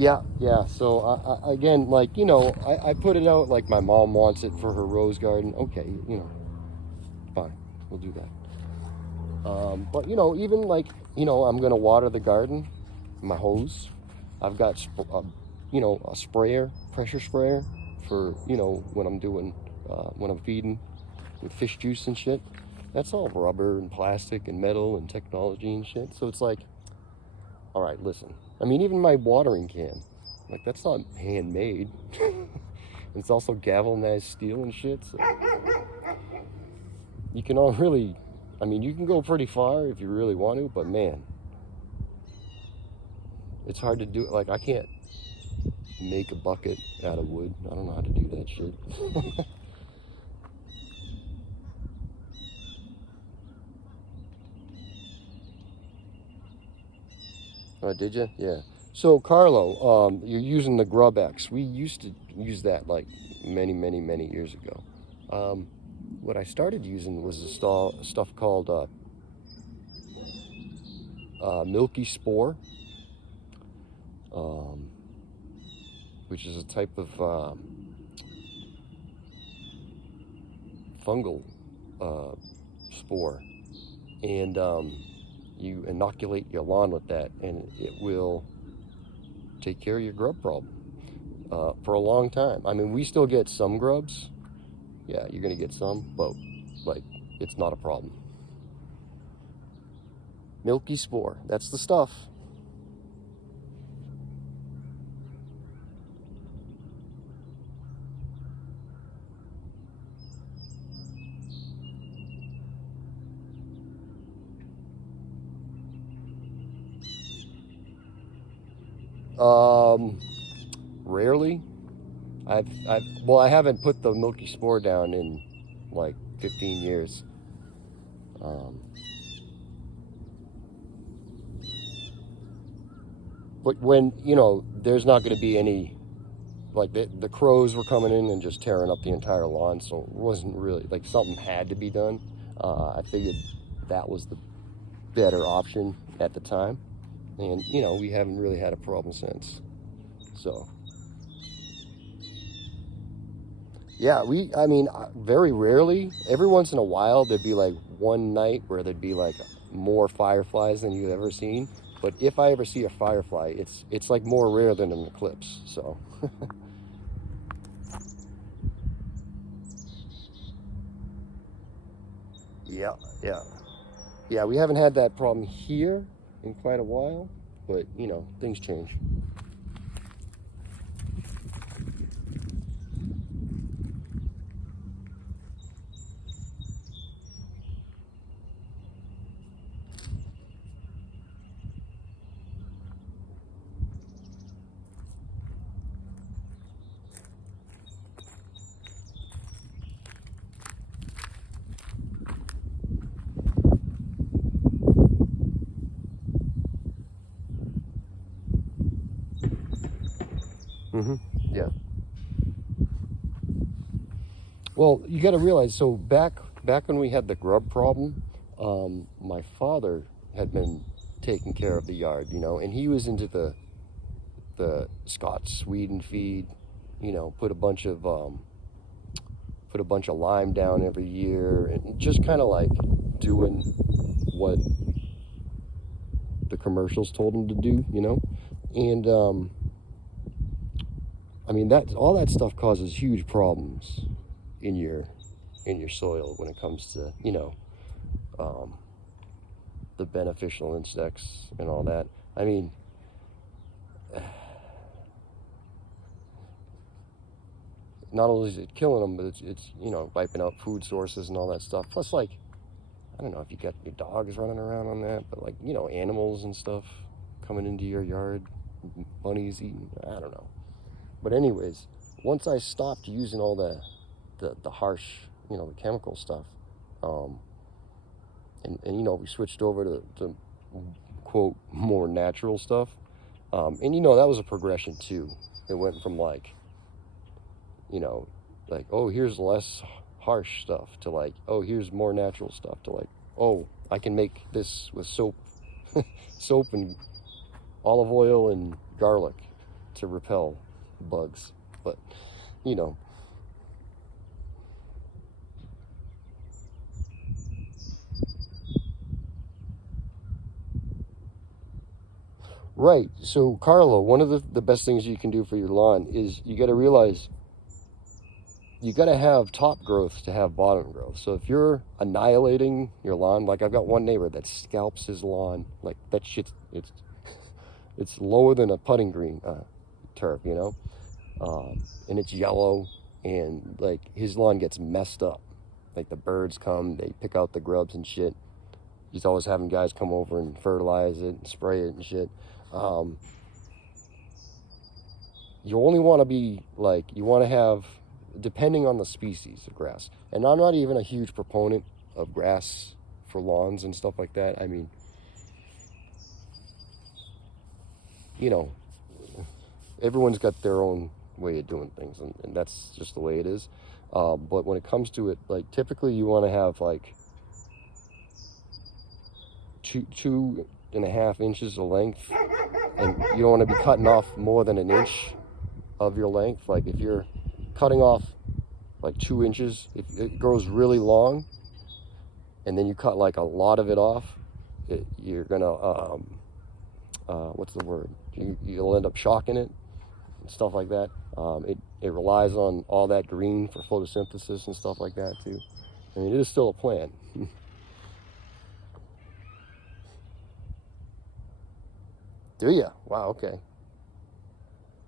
Yeah. So again, like, I put it out like my mom wants it for her rose garden. Okay, fine, we'll do that. But even like, I'm gonna water the garden, my hose. I've got a sprayer, pressure sprayer for when I'm doing when I'm feeding with fish juice and shit. That's all rubber and plastic and metal and technology and shit. So it's like, all right, listen. I mean, even my watering can, like, that's not handmade. It's also galvanized steel and shit. So you can all really, I mean, you can go pretty far if you really want to, but man, it's hard to do it. Like, I can't make a bucket out of wood. I don't know how to do that shit. Oh, did you? Yeah. So, Carlo, you're using the Grub X. We used to use that like many, many, many years ago. Um, what I started using was stuff called milky spore, um, which is a type of fungal uh, spore, and you inoculate your lawn with that, and it will take care of your grub problem for a long time. I mean, we still get some grubs. Yeah, you're gonna get some, but like, it's not a problem. Milky spore, that's the stuff. Um, Rarely. Well, I haven't put the milky spore down in like 15 years. Um, but when, there's not going to be any, like, the crows were coming in and just tearing up the entire lawn, so it wasn't really, like, something had to be done. I figured that was the better option at the time. And, we haven't really had a problem since. So, yeah, I mean, very rarely, every once in a while, there'd be like one night where there'd be like more fireflies than you've ever seen. But if I ever see a firefly, it's like more rare than an eclipse. So, yeah, yeah, yeah, we haven't had that problem here in quite a while, but things change. Hmm. Yeah. Well, you got to realize, so back when we had the grub problem, my father had been taking care of the yard, and he was into the Scots Sweden feed, put a bunch of lime down every year, and just kind of like doing what the commercials told him to do. And I mean, that all that stuff causes huge problems in your soil when it comes to um, the beneficial insects and all that. I mean, not only is it killing them, but it's wiping out food sources and all that stuff. Plus, like, I don't know if you got your dogs running around on that, but like, animals and stuff coming into your yard, bunnies eating. I don't know. But anyways, once I stopped using all the harsh, the chemical stuff, um, and we switched over to quote more natural stuff, and that was a progression too. It went from like, like, oh, here's less harsh stuff to like, oh, here's more natural stuff to like, oh, I can make this with soap, soap and olive oil and garlic, to repel bugs. But, you know. Right. So, Carlo, one of the best things you can do for your lawn is you got to realize you got to have top growth to have bottom growth. So if you're annihilating your lawn, like I've got one neighbor that scalps his lawn, like that shit's, it's lower than a putting green turf, you know, and it's yellow, and like his lawn gets messed up. Like the birds come, they pick out the grubs and shit. He's always having guys come over and fertilize it and spray it and shit. You only want to be like, you want to have, depending on the species of grass. And I'm not even a huge proponent of grass for lawns and stuff like that. I mean, you know, everyone's got their own way of doing things, and that's just the way it is. But when it comes to it, like typically you want to have like 2.5 inches of length, and you don't want to be cutting off more than an inch of your length. Like if you're cutting off like 2 inches, if it grows really long and then you cut like a lot of it off, you're gonna what's the word, you'll end up shocking it and stuff like that. It relies on all that green for photosynthesis and stuff like that too. I mean, it is still a plant. Do you? Wow, okay.